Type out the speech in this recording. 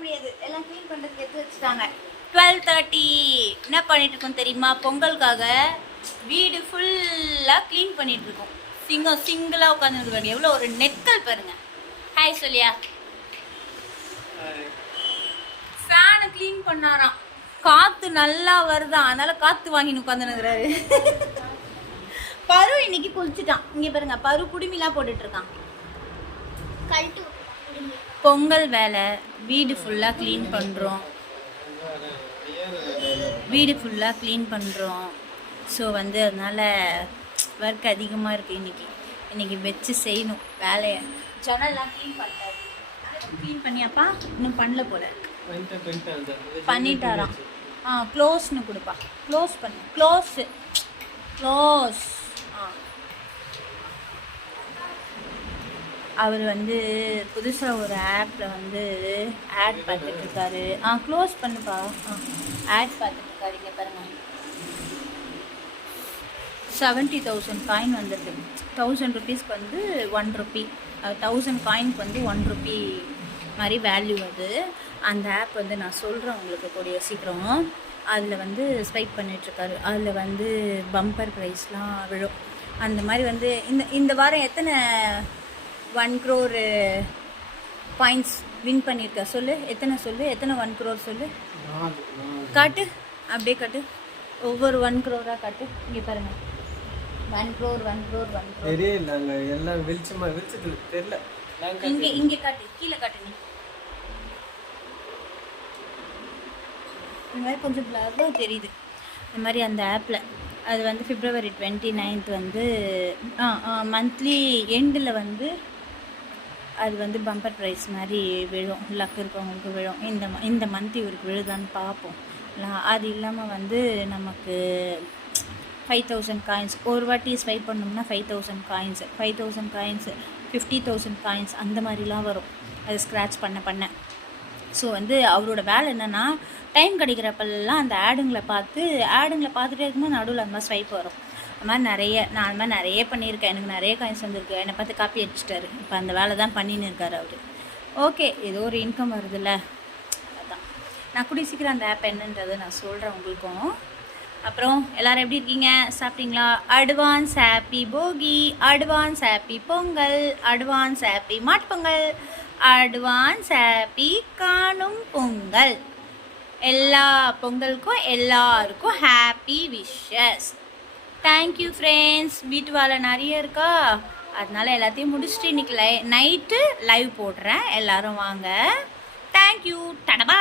முடியாது, எல்லாம் க்ளீன் பண்ணுறதுக்கு எடுத்து வச்சுட்டாங்க. 12:30 என்ன பண்ணிட்டு இருக்கோம் தெரியுமா? பொங்கலுக்காக வீடு ஃபுல்லாக க்ளீன் பண்ணிட்டு இருக்கோம். சிங்கிளாக உட்காந்துருக்காங்க. எவ்வளோ ஒரு நெக்கல் பாருங்க. ஹாய் சொல்லியா. ஃபேனை க்ளீன் பண்ணாராம். காற்று நல்லா வருதான், அதனால காற்று வாங்கின்னு உட்காந்துனுக்குறாரு. பரு இன்னைக்கு குளிச்சுட்டான். இங்கே பாருங்க, பரு குடுமிலாம் போட்டுட்டு இருக்கான். பொங்கல் வேலை, வீடு ஃபுல்லாக க்ளீன் பண்ணுறோம். ஸோ வந்து அதனால் ஒர்க் அதிகமாக இருக்குது. இன்னைக்கு வச்சு செய்யணும் வேலையை. ஜன்னல்லாம் க்ளீன் பண்ணியாப்பா? இன்னும் பண்ணல போல. பண்ணிட்டாராம். க்ளோஸ்னு கொடுப்பா. க்ளோஸ் பண்ணு. க்ளோஸ். அவர் வந்து புதுசாக ஒரு ஆப்பில் வந்து ஆட் பார்த்துட்ருக்காரு. க்ளோஸ் பண்ணுப்பா. ஆட் பார்த்துட்ருக்காரு. இங்கே பாருங்கள், 70,000 காயின் வந்துருக்கு. 1000 ருபீஸ்க்கு வந்து 1 ருபி, 1000 காயினுக்கு வந்து 1 ருபி மாதிரி வேல்யூ அது. அந்த ஆப் வந்து நான் சொல்கிறேன் உங்களுக்கு கூடிய சீக்கிரம். அதில் வந்து ஸ்வைப் பண்ணிகிட்ருக்காரு. அதில் வந்து பம்பர் ப்ரைஸ்லாம் விழும். அந்த மாதிரி வந்து இந்த வாரம் எத்தனை 1 crore பாயிண்ட்ஸ் வின் பண்ணியிருக்க சொல்லு. எத்தனை 1 crore சொல்லு. காட்டு, அப்படியே காட்டு. ஒவ்வொரு 1 crore காட்டு. இங்கே பாருங்கள், 1 crore. தெரியல, எல்லாம் வெளிச்சத்துல தெரியல. இங்கே காட்டு, கீழே காட்டு. நீ இந்த மாதிரி கொஞ்சம் பிளாக்காக தெரியுது. இந்த மாதிரி அந்த ஆப்பில் அது வந்து February 29th வந்து மந்த்லி எண்டில் வந்து அது வந்து பம்பர் ப்ரைஸ் மாதிரி விழும். லக் இருக்கவங்களுக்கு விழும். இந்த மந்த் இவருக்கு விழுதான்னு பார்ப்போம். அது இல்லாமல் வந்து நமக்கு 5,000 காயின்ஸ் ஒரு வாட்டி ஸ்வைப் பண்ணோம்னா 5,000 காயின்ஸ், 50,000 காயின்ஸ் அந்த மாதிரிலாம் வரும். அது ஸ்க்ராட்ச் பண்ண. ஸோ வந்து அவரோட வேலை என்னென்னா, டைம் கிடைக்கிறப்பெல்லாம் அந்த ஆடுங்களை பார்த்துட்டே இருக்கும்போது நடுவில் அந்த மாதிரி ஸ்வைப் வரும். அது மாதிரி நான் அது மாதிரி நிறைய பண்ணியிருக்கேன். எனக்கு நிறைய காயின்ஸ் வந்திருக்கு. என்னை பார்த்து காப்பி அடிச்சிட்டாரு. இப்போ அந்த வேலை தான் பண்ணின்னு இருக்கார் அவர். ஓகே, ஏதோ ஒரு இன்கம் வருதுல்ல, அதான். நான் கூடிய சீக்கிரம் அந்த ஆப் என்னன்றதை நான் சொல்கிறேன் உங்களுக்கும். அப்புறம் எல்லோரும் எப்படி இருக்கீங்க? சாப்பிட்டீங்களா? அட்வான்ஸ் ஹாப்பி போகி, advance happy Pongal, advance happy Mattu Pongal, advance happy Kaanum Pongal. எல்லா பொங்கலுக்கும் எல்லாருக்கும் ஹாப்பி விஷஸ். Thank you friends. வீட்டு வேலை நிறைய இருக்கா, அதனால எல்லாத்தையும் முடிச்சுட்டு இன்னைக்கு நைட்டு லைவ் போடுறேன். எல்லோரும் வாங்க. தேங்க்யூ. டடபா.